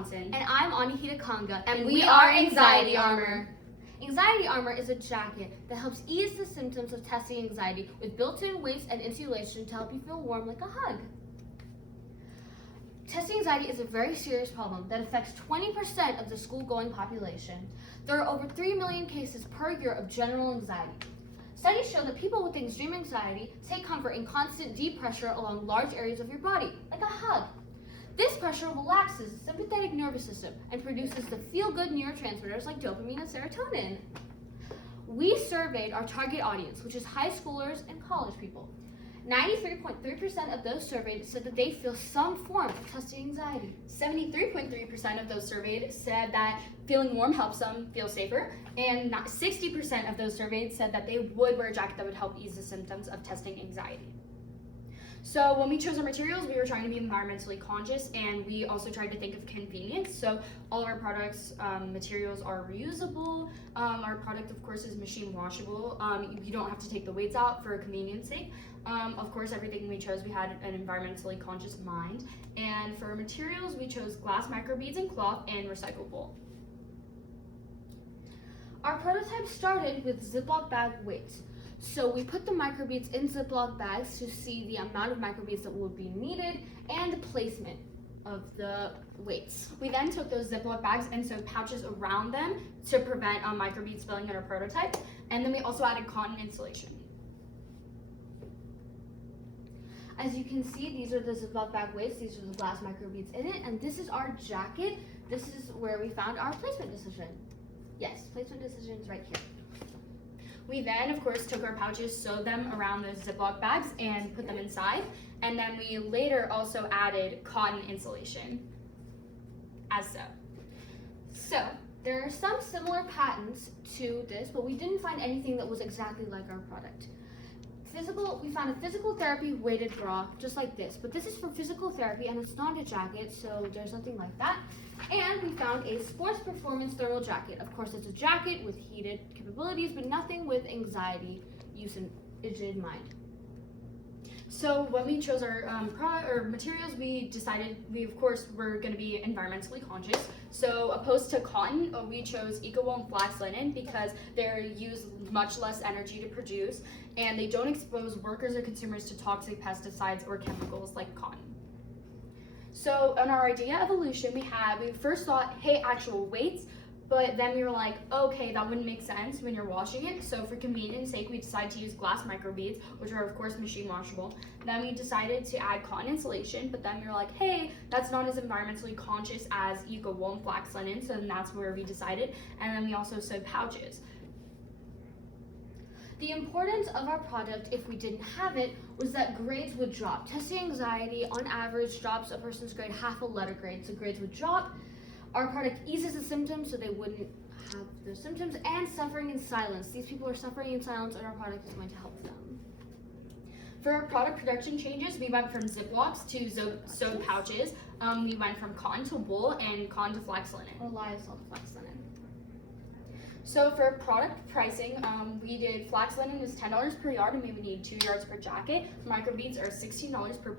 Johnson. And I'm Anihita Kanga. And we are Anxiety Armor. Anxiety Armor is a jacket that helps ease the symptoms of testing anxiety with built-in weights and insulation to help you feel warm like a hug. Testing anxiety is a very serious problem that affects 20% of the school-going population. There are over 3 million cases per year of general anxiety. Studies show that people with extreme anxiety take comfort in constant deep pressure along large areas of your body, like a hug. This pressure relaxes the sympathetic nervous system and produces the feel-good neurotransmitters like dopamine and serotonin. We surveyed our target audience, which is high schoolers and college people. 93.3% of those surveyed said that they feel some form of testing anxiety. 73.3% of those surveyed said that feeling warm helps them feel safer, and 60% of those surveyed said that they would wear a jacket that would help ease the symptoms of testing anxiety. So when we chose our materials, we were trying to be environmentally conscious, and we also tried to think of convenience. So all of our products, materials are reusable. Our product, of course, is machine washable. You don't have to take the weights out for convenience sake. Of course, everything we chose, we had an environmentally conscious mind. And for materials, we chose glass microbeads and cloth and recyclable. Our prototype started with Ziploc bag weights. So we put the microbeads in Ziploc bags to see the amount of microbeads that would be needed and the placement of the weights. We then took those Ziploc bags and sewed pouches around them to prevent microbeads spilling in our prototype. And then we also added cotton insulation. As you can see, these are the Ziploc bag weights. These are the glass microbeads in it. And this is our jacket. This is where we found our placement decision. Yes, placement decision is right here. We then, of course, took our pouches, sewed them around those Ziploc bags, and put them inside. And then we later also added cotton insulation, as so. So, there are some similar patents to this, but we didn't find anything that was exactly like our product. We found a physical therapy weighted bra, just like this, but this is for physical therapy and it's not a jacket, so there's nothing like that. And we found a sports performance thermal jacket. Of course, it's a jacket with heated capabilities, but nothing with anxiety usage in mind. So when we chose our materials, we decided of course were going to be environmentally conscious. So opposed to cotton, we chose eco-wool and flax linen because they use much less energy to produce, and they don't expose workers or consumers to toxic pesticides or chemicals like cotton. So on our idea evolution, we first thought, hey, actual weights. But then we were like, okay, that wouldn't make sense when you're washing it. So for convenience sake, we decided to use glass microbeads, which are of course machine washable. Then we decided to add cotton insulation, but then we were like, hey, that's not as environmentally conscious as eco-wool and flax linen. So then that's where we decided. And then we also sewed pouches. The importance of our product, if we didn't have it, was that grades would drop. Testing anxiety, on average, drops a person's grade half a letter grade, so grades would drop. Our product eases the symptoms so they wouldn't have those symptoms, and suffering in silence. These people are suffering in silence, and our product is going to help them. For our product production changes, we went from Ziplocs to sewed pouches. We went from cotton to wool and cotton to flax linen. Or lyocell to flax linen. So for product pricing, we did flax linen is $10 per yard, and we would need 2 yards per jacket. Microbeads are $16 for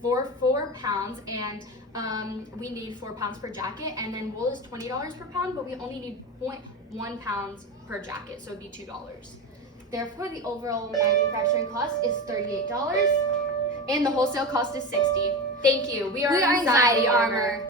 4 pounds, and we need 4 pounds per jacket. And then wool is $20 per pound, but we only need 0.1 pounds per jacket, so it'd be $2. Therefore, the overall manufacturing cost is $38. And the wholesale cost is $60. Thank you. We are Anxiety Armor.